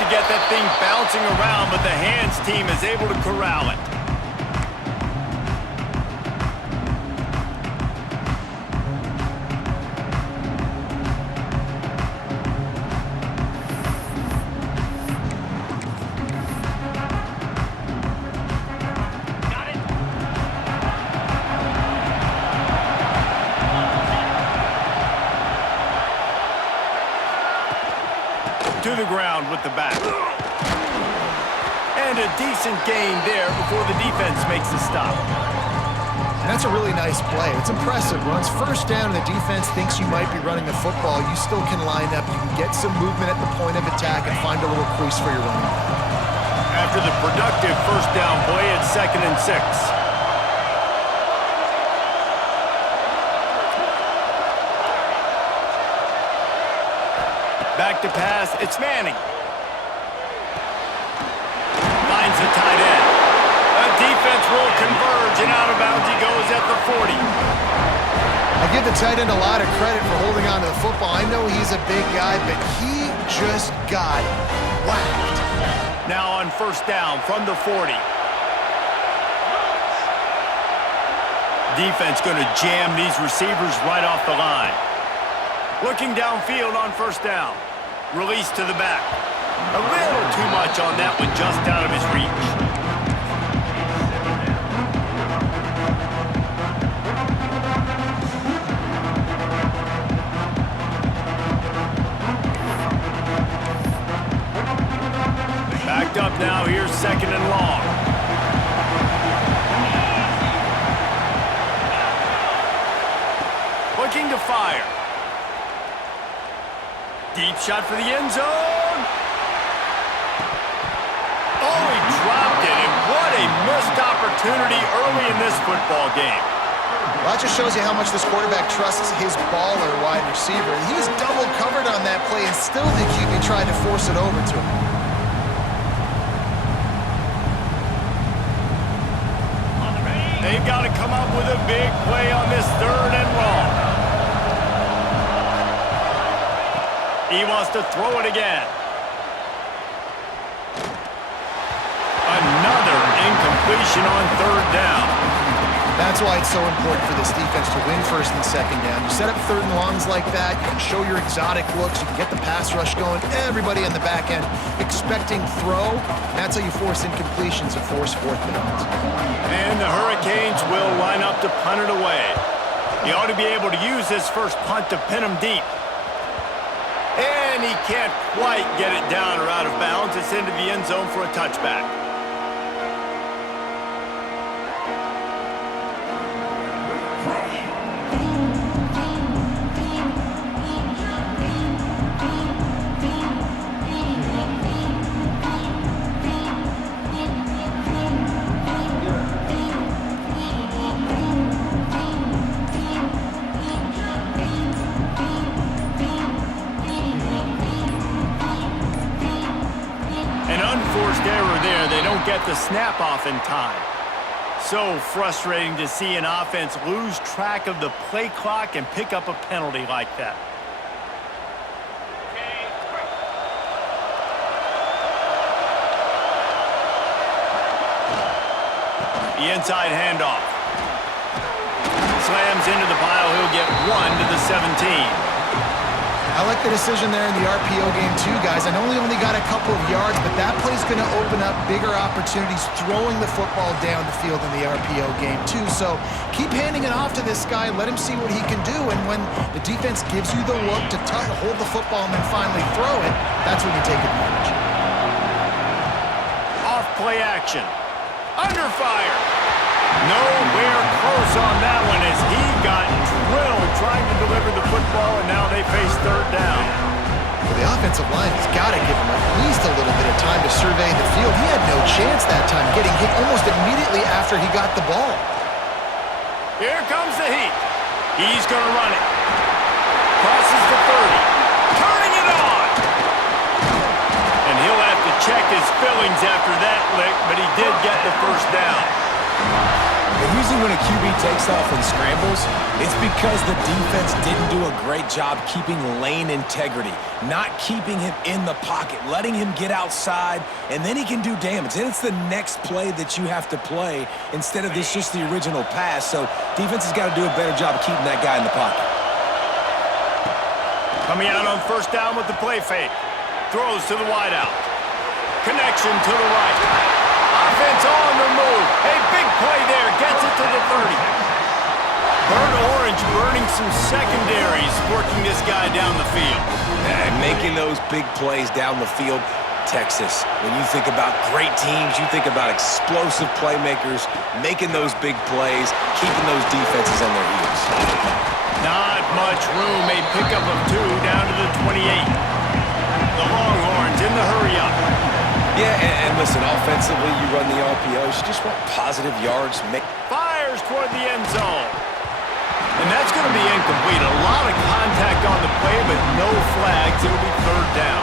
to get that thing bouncing around, but the hands team is able to corral it. To the ground with the back. And a decent gain there before the defense makes the stop. And that's a really nice play. It's impressive. Runs first down and the defense thinks you might be running the football. You still can line up. You can get some movement at the point of attack and find a little crease for your running back. After the productive first down play, it's 2nd and 6. Back to pass, it's Manning. Finds the tight end. A defense will converge, and out of bounds he goes at the 40. I give the tight end a lot of credit for holding on to the football. I know he's a big guy, but he just got whacked. Now on first down from the 40. Defense going to jam these receivers right off the line. Looking downfield on first down. Release to the back. A little too much on that one, just out of his reach. Backed up now, here's 2nd and long. Looking to fire. Deep shot for the end zone. Oh, he dropped it, and what a missed opportunity early in this football game. Well, that just shows you how much this quarterback trusts his baller wide receiver. He was double covered on that play, and still the QB tried to force it over to him. They've got to come up with a big play on this 3rd and long. He wants to throw it again. Another incompletion on 3rd down. That's why it's so important for this defense to win 1st and 2nd down. You set up 3rd and longs like that, you can show your exotic looks, you can get the pass rush going, everybody on the back end expecting throw. That's how you force incompletions and force 4th downs. And the Hurricanes will line up to punt it away. He ought to be able to use his first punt to pin him deep. And he can't quite get it down or out of bounds. It's into the end zone for a touchback. Get the snap off in time. So frustrating to see an offense lose track of the play clock and pick up a penalty like that. The inside handoff. Slams into the pile. He'll get 1 to the 17. I like the decision there in the RPO game too, guys. I know he only got a couple of yards, but that play's going to open up bigger opportunities throwing the football down the field in the RPO game too. So keep handing it off to this guy. Let him see what he can do. And when the defense gives you the look to hold the football and then finally throw it, that's when you take advantage. Off play action. Under fire. Nowhere close on that one as he got drilled trying to deliver the football, and now they face 3rd down. Well, the offensive line has got to give him at least a little bit of time to survey the field. He had no chance that time, getting hit almost immediately after he got the ball. Here comes the heat. He's going to run it. Crosses the 30. Turning it on. And he'll have to check his fillings after that lick, but he did get the first down. And usually when a QB takes off and scrambles, it's because the defense didn't do a great job keeping lane integrity, not keeping him in the pocket, letting him get outside, and then he can do damage. Then it's the next play that you have to play instead of this just the original pass. So defense has got to do a better job of keeping that guy in the pocket. Coming out on first down with the play fake. Throws to the wideout. Connection to the right. Offense on the move. A big play there. Gets it to the 30. Burnt Orange burning some secondaries, working this guy down the field. And making those big plays down the field. Texas, when you think about great teams, you think about explosive playmakers, making those big plays, keeping those defenses on their heels. Not much room. A pickup of 2 down to the 28. The Longhorns in the hurry-up. Yeah, and listen, offensively, you run the RPOs. You just want positive yards. Fires toward the end zone. And that's going to be incomplete. A lot of contact on the play, but no flags. It'll be third down.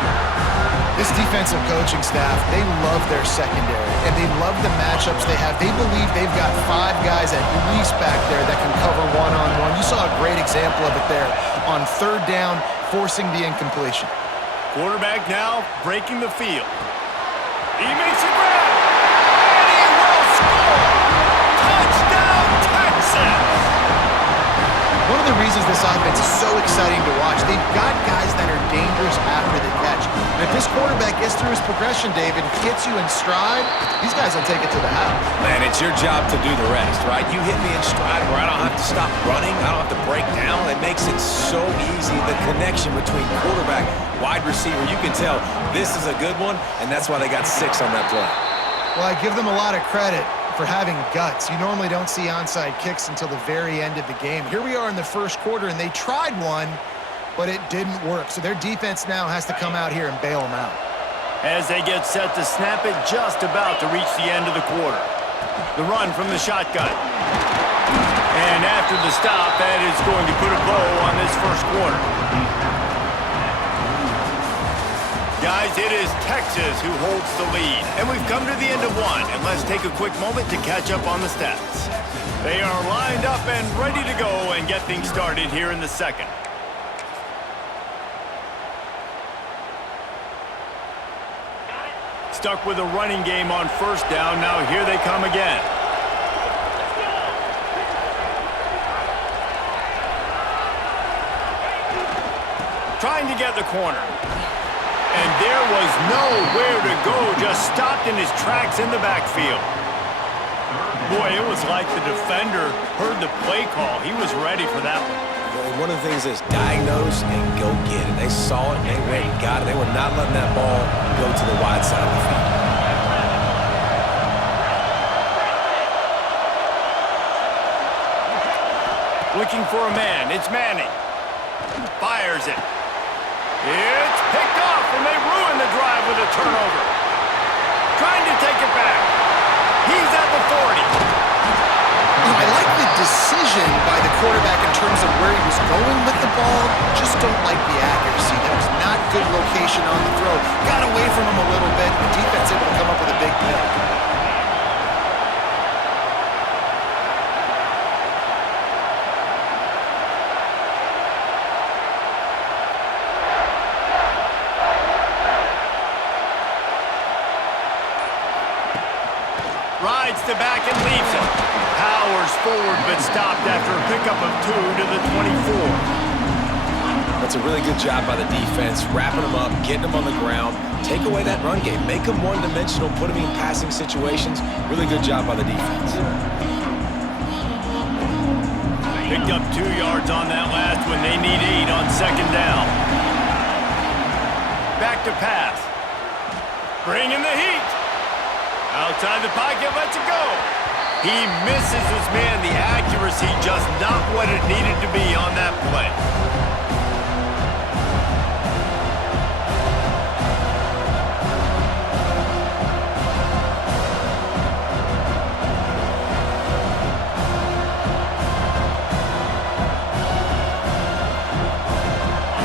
This defensive coaching staff, they love their secondary, and they love the matchups they have. They believe they've got 5 guys at least back there that can cover one-on-one. You saw a great example of it there on third down, forcing the incompletion. Quarterback now breaking the field. He makes a grab, and he will score! Touchdown, Texas! One of the reasons this offense is so exciting to watch, they've got guys that are dangerous after the catch. And if this quarterback gets through his progression, David, gets you in stride, these guys will take it to the house. Man, it's your job to do the rest, right? You hit me in stride where I don't have to stop running. I don't have to break down. It makes it so easy. The connection between quarterback, wide receiver, you can tell this is a good one, and that's why they got 6 on that play. Well, I give them a lot of credit for having guts. You normally don't see onside kicks until the very end of the game. Here we are in the first quarter, and they tried one, but it didn't work. So their defense now has to come out here and bail them out. As they get set to snap it, just about to reach the end of the quarter. The run from the shotgun. And after the stop, that is going to put a bow on this first quarter. Guys, it is Texas who holds the lead. And we've come to the end of one. And let's take a quick moment to catch up on the stats. They are lined up and ready to go and get things started here in the second. Stuck with a running game on first down. Now here they come again. Trying to get the corner. And there was nowhere to go, just stopped in his tracks in the backfield. Boy, it was like the defender heard the play call. He was ready for that one. One of the things is diagnose and go get it. They saw it, and they went and got it. They were not letting that ball go to the wide side of the field. Looking for a man. It's Manning. Fires it. It's picked off, and they ruin the drive with a turnover. Trying to take it back. He's at the 40. I like the decision by the quarterback in terms of where he was going with the ball. Just don't like the accuracy. That was not good location on the throw. Got away from him a little bit. The defense able to come up with a big pick. Rides the back and leaves it. Powers forward, but stopped after a pickup of 2 to the 24. That's a really good job by the defense, wrapping them up, getting them on the ground, take away that run game, make them one-dimensional, put them in passing situations. Really good job by the defense. Picked up 2 yards on that last one. They need 8 on second down. Back to pass. Bringing the heat. Outside the pocket, lets it go. He misses his man. The accuracy just not what it needed to be on that play.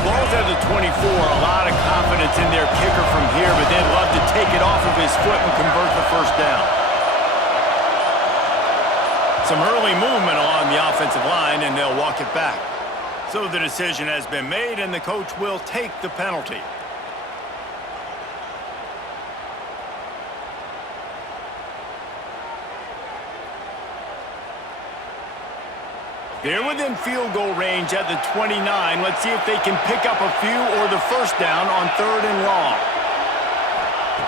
Ball's at the 24. A lot of confidence in their kicker from here, but they'd love to take it off of his foot and convert the first down. some early movement along the offensive line, and they'll walk it back. So the decision has been made, and the coach will take the penalty. They're within field goal range at the 29. Let's see if they can pick up a few or the first down on 3rd and long.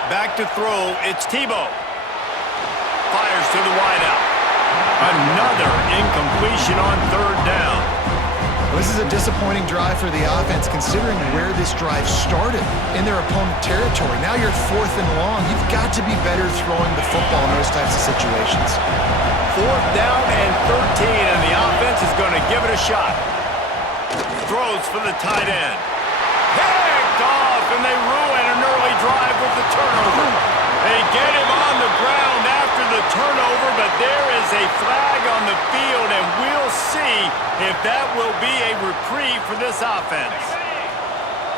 Back to throw, it's Tebow. Fires to the wideout. Another incompletion on 3rd down. This is a disappointing drive for the offense considering where this drive started in their opponent territory. Now you're at 4th and long. You've got to be better throwing the football in those types of situations. 4th down and 13, and the offense is going to give it a shot. Throws for the tight end. Picked off, and they ruin an early drive with the turnover. They get him on the ground after the turnover, but there is a flag on the field, and we'll see if that will be a reprieve for this offense.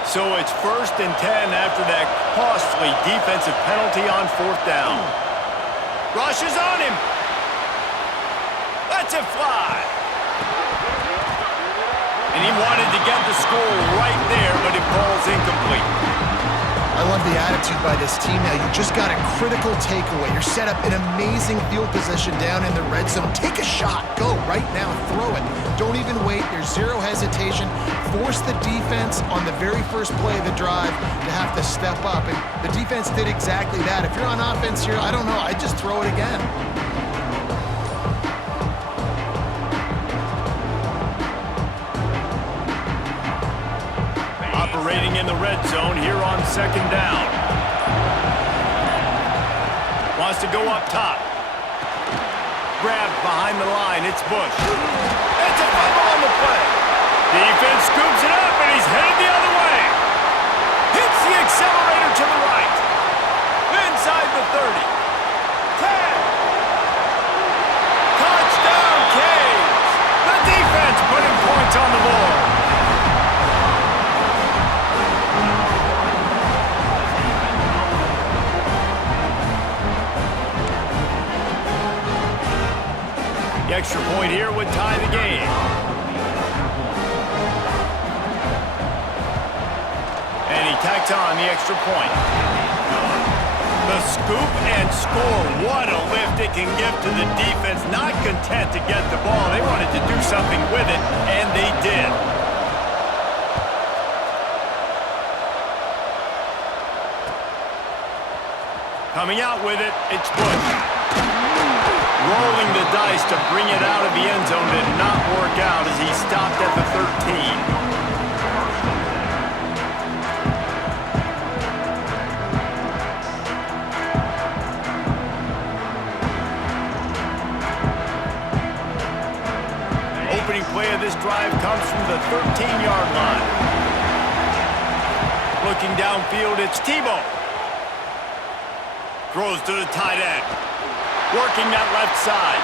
So it's 1st and 10 after that costly defensive penalty on 4th down. Rushes on him. Lets it fly. And he wanted to get the score right there, but it falls incomplete. I love the attitude by this team now. You just got a critical takeaway. You're set up in amazing field position down in the red zone. Take a shot. Go right now. Throw it. Don't even wait. There's zero hesitation. Force the defense on the very first play of the drive to have to step up. And the defense did exactly that. If you're on offense here, I don't know. I'd just throw it again. Operating in the red zone here on 2nd down. Wants to go up top. Grabbed behind the line. It's Bush. It's a fumble on the play. Defense scoops it up, and he's headed the other way. Hits the accelerator to the right. Inside the 30. 10. Touchdown, Canes. The defense putting points on the board. The extra point here would tie the game. And he tacks on the extra point. The scoop and score. What a lift it can give to the defense. Not content to get the ball. They wanted to do something with it, and they did. Coming out with it, it's Bush. Rolling the dice to bring it out of the end zone did not work out as he stopped at the 13. Opening play of this drive comes from the 13-yard line. Looking downfield, it's Tebow. Throws to the tight end. Working that left side.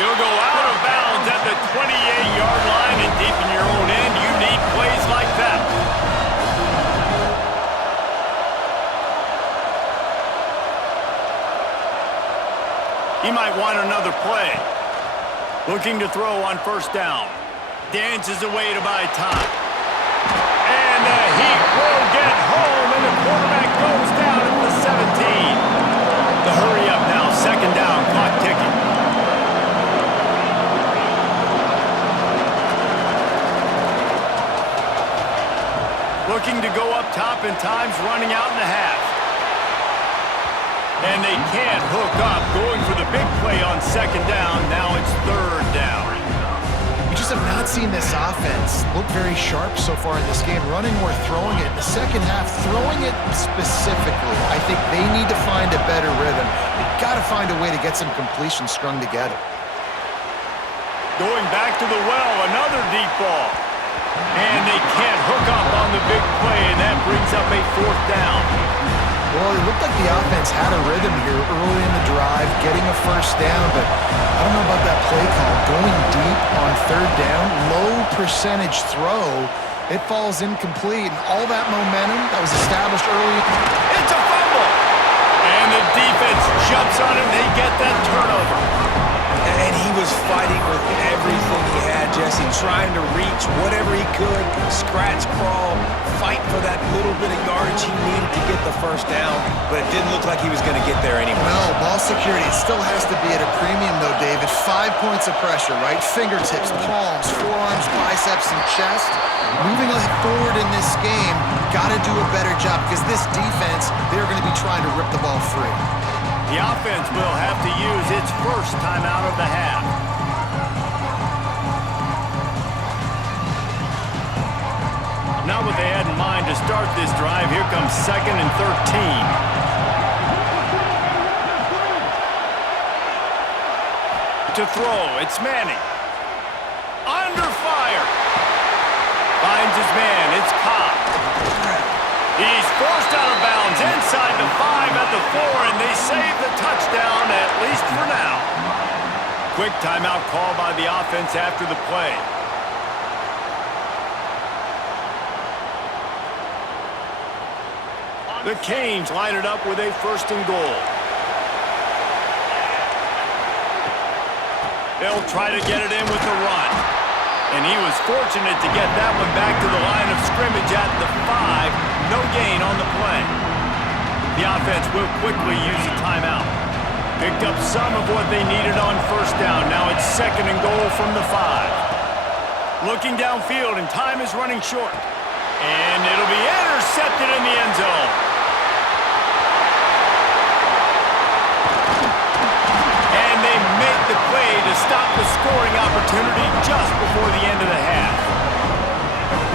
He'll go out of bounds at the 28-yard line, and deep in your own end, you need plays like that. He might want another play. Looking to throw on 1st down. Dances away to buy time. And the Heat will get home, and the quarterback goes down at the 17. The hurry up now, 2nd down, clock ticking. Looking to go up top, and time's running out in the half. And they can't hook up, going for the big play on 2nd down. Now it's 3rd down. We just have not seen this offense look very sharp so far in this game, running or throwing it. In the second half, throwing it specifically, I think they need to find a better rhythm. They've got to find a way to get some completions strung together. Going back to the well, another deep ball. And they can't hook up on the big play, and that brings up a 4th down. Well, it looked like the offense had a rhythm here early in the drive, getting a 1st down, but I don't know about that play call. Going deep on 3rd down, low percentage throw, it falls incomplete, and all that momentum that was established early. It's a fumble! And the defense jumps on it, and they get that turnover. And And he was fighting with everything he had, Jesse, trying to reach whatever he could, scratch, crawl, fight for that little bit of yardage he needed to get the first down, but it didn't look like he was going to get there anyway. No, ball security still has to be at a premium, though, David. 5 points of pressure, right? Fingertips, palms, forearms, biceps, and chest. Moving forward in this game, got to do a better job because this defense, they're going to be trying to rip the ball free. The offense will have to use its first timeout of the half. Not what they had in mind to start this drive. Here comes 2nd and 13. To throw, it's Manning. Under fire. Finds his man, it's Cobb. He's forced out of bounds inside the 5 at the 4, and they save the touchdown, at least for now. Quick timeout call by the offense after the play. The Canes line it up with a 1st and goal. They'll try to get it in with the run. And he was fortunate to get that one back to the line of scrimmage at the 5. No gain on the play. The offense will quickly use a timeout. Picked up some of what they needed on 1st down. Now it's 2nd and goal from the 5. Looking downfield, and time is running short. And it'll be intercepted in the end zone. And they make the play to stop the scoring opportunity just before the end of the half.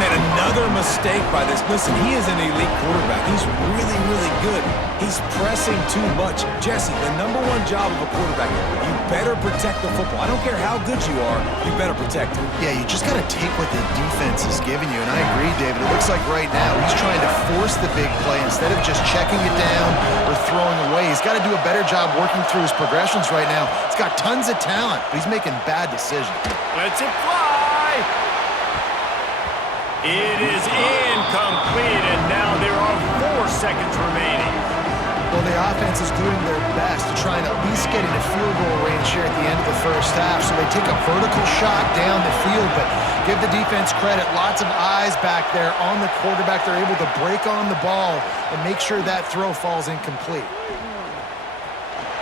Man, another mistake by this. Listen, he is an elite quarterback. He's really, really good. He's pressing too much. Jesse, the #1 job of a quarterback, you better protect the football. I don't care how good you are, you better protect it. Yeah, you just got to take what the defense is giving you, and I agree, David. It looks like right now he's trying to force the big play instead of just checking it down or throwing away. He's got to do a better job working through his progressions right now. He's got tons of talent, but he's making bad decisions. Lets it fly! It is incomplete, and now there are 4 seconds remaining. Well, the offense is doing their best to try and at least get into field goal range here at the end of the 1st half. So they take a vertical shot down the field, but give the defense credit. Lots of eyes back there on the quarterback. They're able to break on the ball and make sure that throw falls incomplete.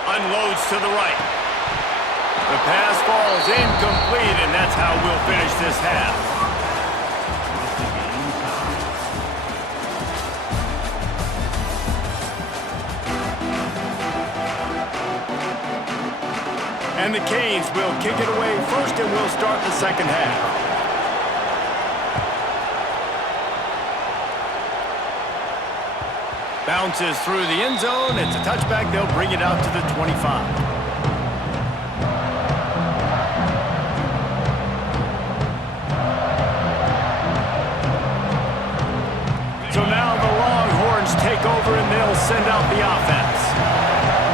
Unloads to the right. The pass falls incomplete, and that's how we'll finish this half. And the Canes will kick it away first, and we'll start the 2nd half. Bounces through the end zone. It's a touchback. They'll bring it out to the 25. So now the Longhorns take over, and they'll send out the offense.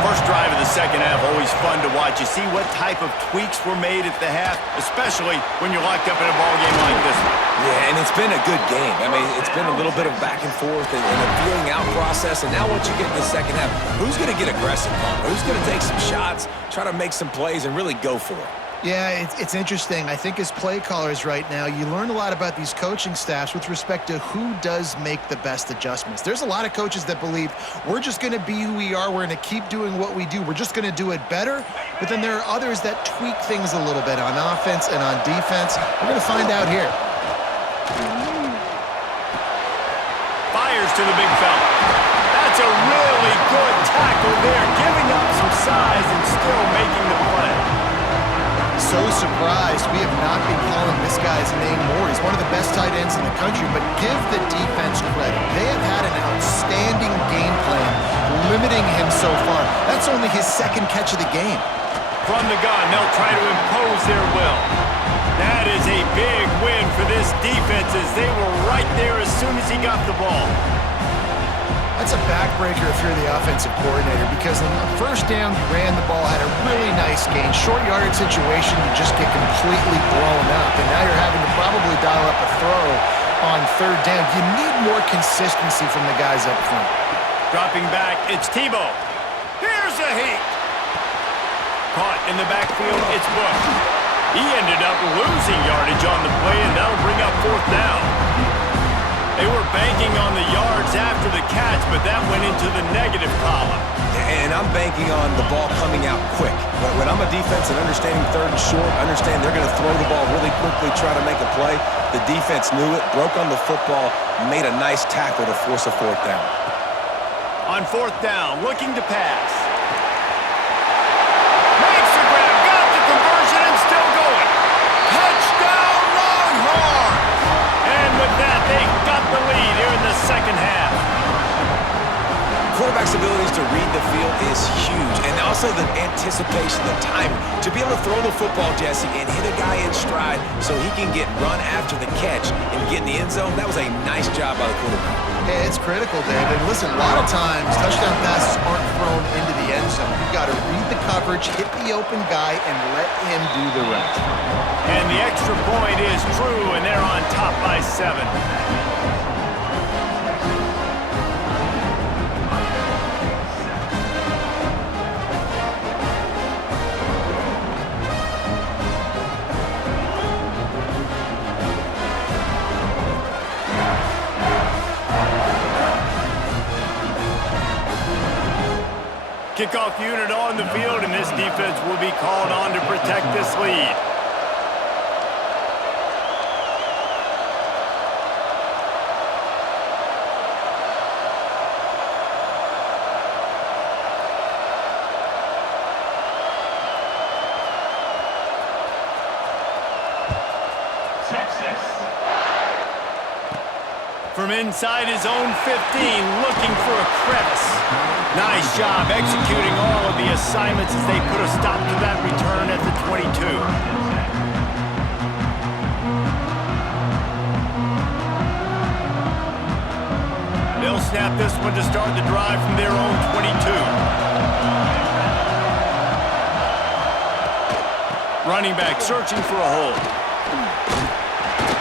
First drive of the 2nd half, always fun to watch. You see what type of tweaks were made at the half, especially when you're locked up in a ball game like this one. Yeah, and it's been a good game. I mean, it's been a little bit of back and forth and a feeling out process. And now once you get in the 2nd half, who's going to get aggressive, Paul? Who's going to take some shots, try to make some plays, and really go for it? Yeah, it's interesting. I think as play callers right now, you learn a lot about these coaching staffs with respect to who does make the best adjustments. There's a lot of coaches that believe we're just going to be who we are. We're going to keep doing what we do. We're just going to do it better. But then there are others that tweak things a little bit on offense and on defense. We're going to find out here. Fires to the big fella. That's a really good tackle there, giving up some size and still making the play. So surprised we have not been calling this guy's name more. He's one of the best tight ends in the country, but give the defense credit. They have had an outstanding game plan limiting him so far. That's only his 2nd catch of the game. From the gun, they'll try to impose their will. That is a big win for this defense as they were right there as soon as he got the ball. That's a backbreaker if you're the offensive coordinator because on the 1st down, you ran the ball, had a really nice gain. Short yardage situation, you just get completely blown up. And now you're having to probably dial up a throw on 3rd down. You need more consistency from the guys up front. Dropping back, it's Tebow. Here's a heat. caught in the backfield. It's Bush. He ended up losing yardage on the play, and that'll bring up fourth down. They were banking on the yards after the catch, but that went into the negative column. And I'm banking on the ball coming out quick. When I'm a defense and understanding third and short, understand they're going to throw the ball really quickly, try to make a play. The defense knew it, broke on the football, made a nice tackle to force a fourth down. On fourth down, looking to pass. Makes the grab, got the conversion, and still going. Touchdown, Longhorns! And with that, they got the lead here in the second half. Quarterback's abilities to read the field is huge, and also the anticipation, the timing. To be able to throw the football, Jesse, and hit a guy in stride so he can get run after the catch and get in the end zone, that was a nice job by the quarterback. Yeah, it's critical, David. Listen, a lot of times touchdown passes aren't thrown into the end zone. You've got to read the coverage, hit the open guy, and let him do the rest. And the extra point is true, and they're on top by 7. Kickoff unit on the field, and this defense will be called on to protect this lead. From inside his own 15, looking for a crevice. Nice job executing all of the assignments as they put a stop to that return at the 22. They'll snap this one to start the drive from their own 22. Running back searching for a hole.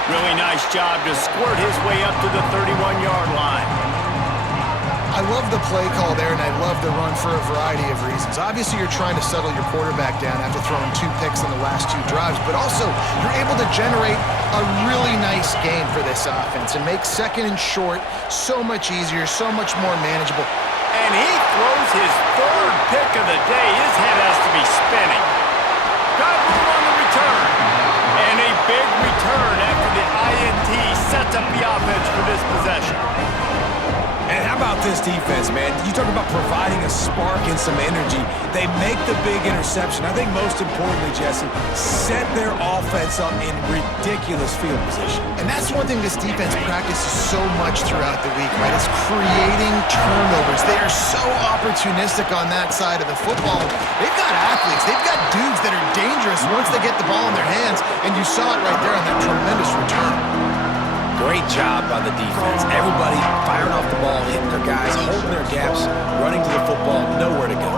Really nice job to squirt his way up to the 31-yard line. I love the play call there, and I love the run for a variety of reasons. Obviously, you're trying to settle your quarterback down after throwing 2 picks in the last 2 drives, but also you're able to generate a really nice game for this offense and make second and short so much easier, so much more manageable. And he throws his 3rd pick of the day. His head has to be spinning. Got room on the return. And a big return after the INT sets up the offense for this possession. And how about this defense, man? You talk about providing a spark and some energy. They make the big interception. I think most importantly, Jesse, set their offense up in ridiculous field position. And that's one thing this defense practices so much throughout the week, right? It's creating turnovers. They are so opportunistic on that side of the football. They've got athletes. They've got dudes that are dangerous once they get the ball in their hands, and you saw it right there on that tremendous return. Great job by the defense. Everybody firing off the ball, hitting their guys, holding their gaps, running to the football, nowhere to go.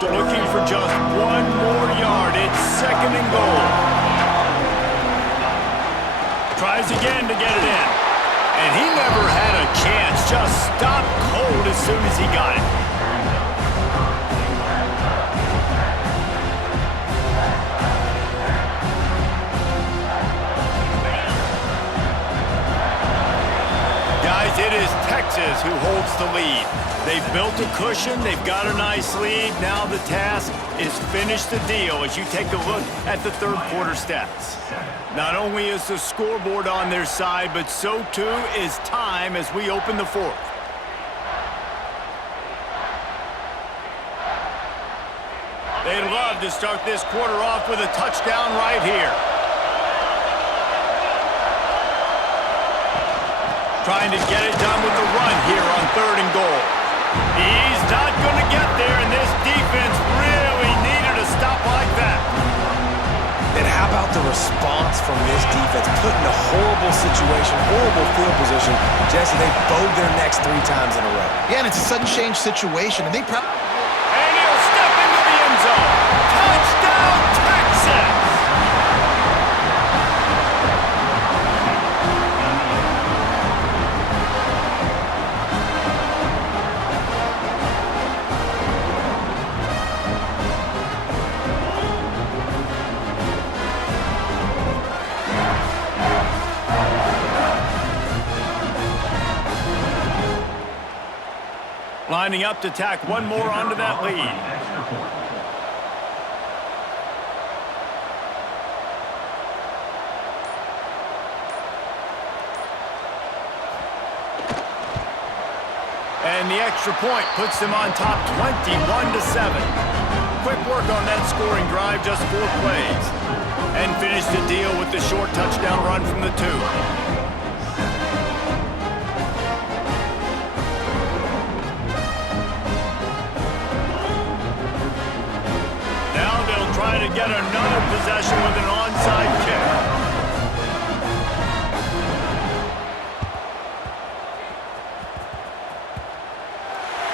Looking for just 1 more yard. It's 2nd and goal. Tries again to get it in. And he never had a chance. Just stopped cold as soon as he got it. Guys, it is Texas who holds the lead. They've built a cushion. They've got a nice lead. Now the task is finish the deal as you take a look at the 3rd quarter stats. Not only is the scoreboard on their side, but so too is time as we open the 4th. They'd love to start this quarter off with a touchdown right here. Trying to get it done with the run here on 3rd and goal. He's not going to get there, and this defense really needed a stop like that. And how about the response from this defense? Put in a horrible situation, horrible field position. Jesse, they bowed their necks 3 times in a row. Yeah, and it's a sudden change situation, and they probably... And he'll step into the end zone. Touchdown, Texas! Lining up to tack one more onto that lead. And the extra point puts them on top 21-7. Quick work on that scoring drive, just 4 plays. And finished the deal with the short touchdown run from the 2. Try to get another possession with an onside kick.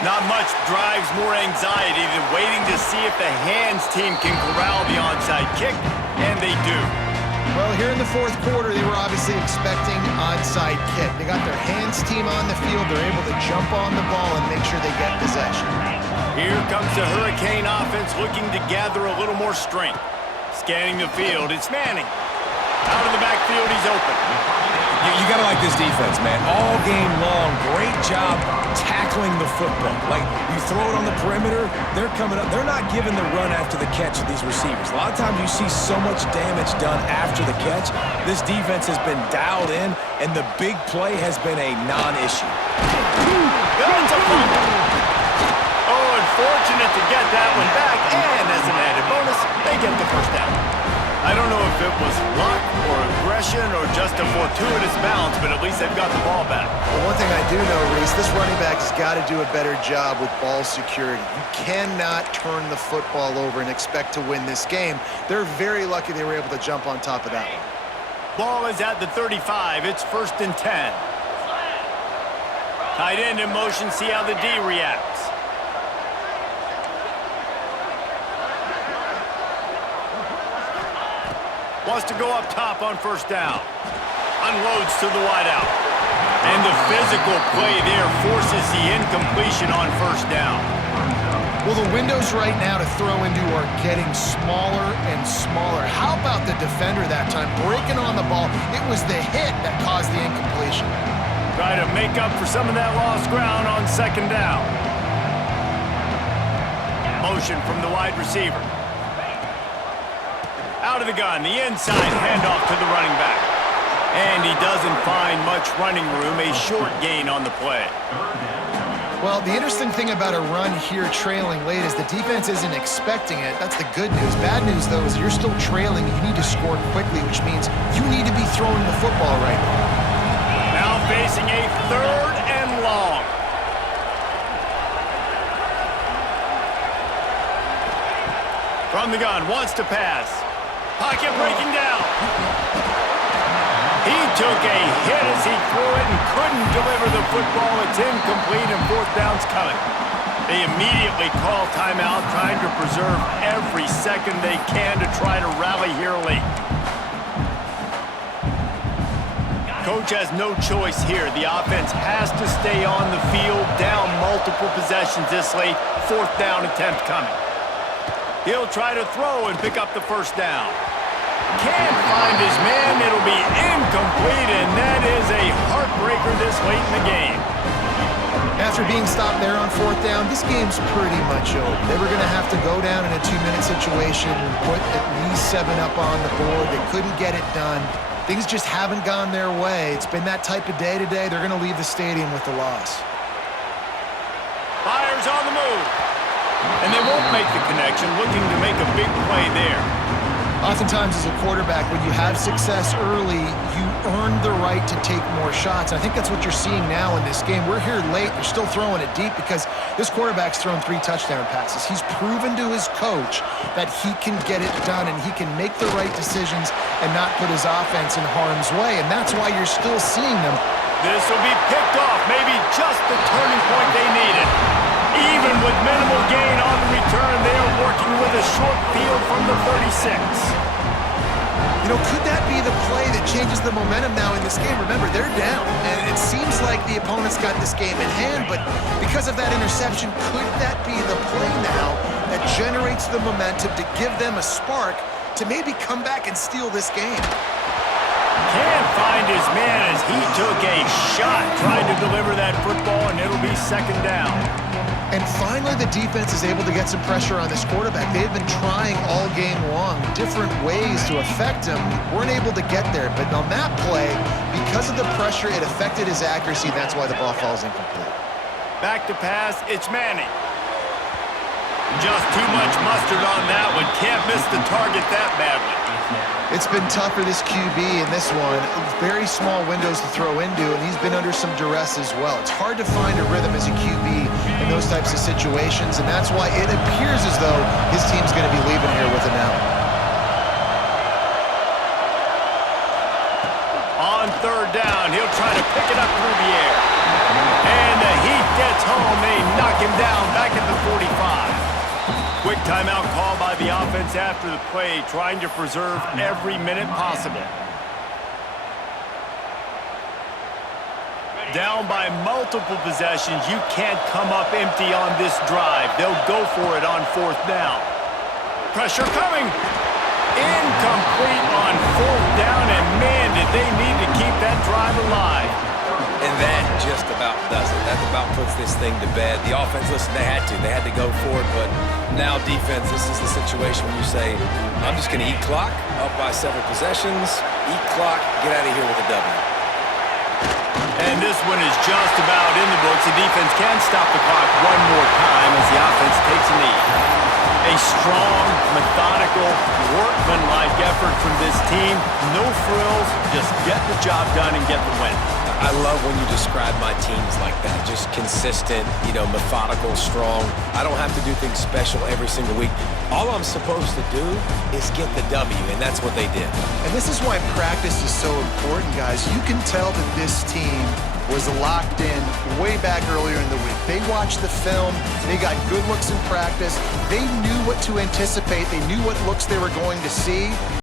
Not much drives more anxiety than waiting to see if the hands team can corral the onside kick, and they do. Well, here in the fourth quarter, they were obviously expecting onside kick. They got their hands team on the field. They're able to jump on the ball and make sure they get possession. Here comes the Hurricane offense looking to gather a little more strength. Scanning the field, it's Manning. Out of the backfield, he's open. You got to like this defense, man. All game long, great job tackling the football. Like, you throw it on the perimeter, they're coming up. They're not giving the run after the catch to these receivers. A lot of times you see so much damage done after the catch. This defense has been dialed in, and the big play has been a non-issue. That's a fumble. Oh, unfortunate to get that one back, and as an added bonus, they get the first down. I don't know if it was luck or aggression or just a fortuitous bounce, but at least they've got the ball back. Well, one thing I do know, Reese, this running back has got to do a better job with ball security. You cannot turn the football over and expect to win this game. They're very lucky they were able to jump on top of that one. Ball is at the 35. It's 1st and 10. Tight end in motion, see how the D reacts. Wants to go up top on 1st down. Unloads to the wideout. And the physical play there forces the incompletion on 1st down. Well, the windows right now to throw into are getting smaller and smaller. How about the defender that time breaking on the ball? It was the hit that caused the incompletion. Try to make up for some of that lost ground on 2nd down. Motion from the wide receiver. Out of the gun, the inside handoff to the running back. And he doesn't find much running room, a short gain on the play. Well, the interesting thing about a run here trailing late is the defense isn't expecting it. That's the good news. Bad news, though, is you're still trailing. You need to score quickly, which means you need to be throwing the football right now. Now facing a 3rd and long. From the gun, wants to pass. Pocket breaking down. He took a hit as he threw it and couldn't deliver the football. It's incomplete and 4th down's coming. They immediately call timeout, trying to preserve every second they can to try to rally here late. Coach has no choice here. The offense has to stay on the field, down multiple possessions this late. 4th down attempt coming. He'll try to throw and pick up the 1st down. Can't find his man. It'll be incomplete, and that is a heartbreaker this late in the game. After being stopped there on 4th down, this game's pretty much over. They were going to have to go down in a 2-minute situation and put at least 7 up on the board. They couldn't get it done. Things just haven't gone their way. It's been that type of day today. They're going to leave the stadium with the loss. Fires on the move. And they won't make the connection, looking to make a big play there. Oftentimes as a quarterback, when you have success early, you earn the right to take more shots. And I think that's what you're seeing now in this game. We're here late. They're still throwing it deep because this quarterback's thrown 3 touchdown passes. He's proven to his coach that he can get it done and he can make the right decisions and not put his offense in harm's way. And that's why you're still seeing them. This will be picked off, maybe just the turning point they needed. Even with minimal gain on the return, they are working with a short field from the 36. You know, could that be the play that changes the momentum now in this game? Remember, they're down, and it seems like the opponent's got this game in hand, but because of that interception, could that be the play now that generates the momentum to give them a spark to maybe come back and steal this game? Can't find his man as he took a shot trying to deliver that football, and it'll be second down. And finally, the defense is able to get some pressure on this quarterback. They had been trying all game long different ways to affect him. Weren't able to get there. But on that play, because of the pressure, it affected his accuracy. That's why the ball falls incomplete. Back to pass, it's Manning. Just too much mustard on that one. Can't miss the target that badly. It's been tough for this QB in this one. Very small windows to throw into, and he's been under some duress as well. It's hard to find a rhythm as a QB in those types of situations, and that's why it appears as though his team's going to be leaving here with an out. On third down, he'll try to pick it up through the air. And the heat gets home. They knock him down back at the 45. Quick timeout call by the offense after the play, trying to preserve every minute possible. Down by multiple possessions, you can't come up empty on this drive. They'll go for it on fourth down. Pressure coming. Incomplete on fourth down, and man, did they need to keep that drive alive. And that just about does it. That about puts this thing to bed. The offense, listen, they had to go for it, but now defense, this is the situation when you say, I'm just going to eat clock, up by several possessions, eat clock, get out of here with a W. And this one is just about in the books. The defense can stop the clock one more time as the offense takes a knee. A strong, methodical, workmanlike effort from this team. No frills, just get the job done and get the win. I love when you describe my teams like that. Just consistent, methodical, strong. I don't have to do things special every single week. All I'm supposed to do is get the W, and that's what they did. And this is why practice is so important, guys. You can tell that this team was locked in way back earlier in the week. They watched the film. They got good looks in practice. They knew what to anticipate. They knew what looks they were going to see.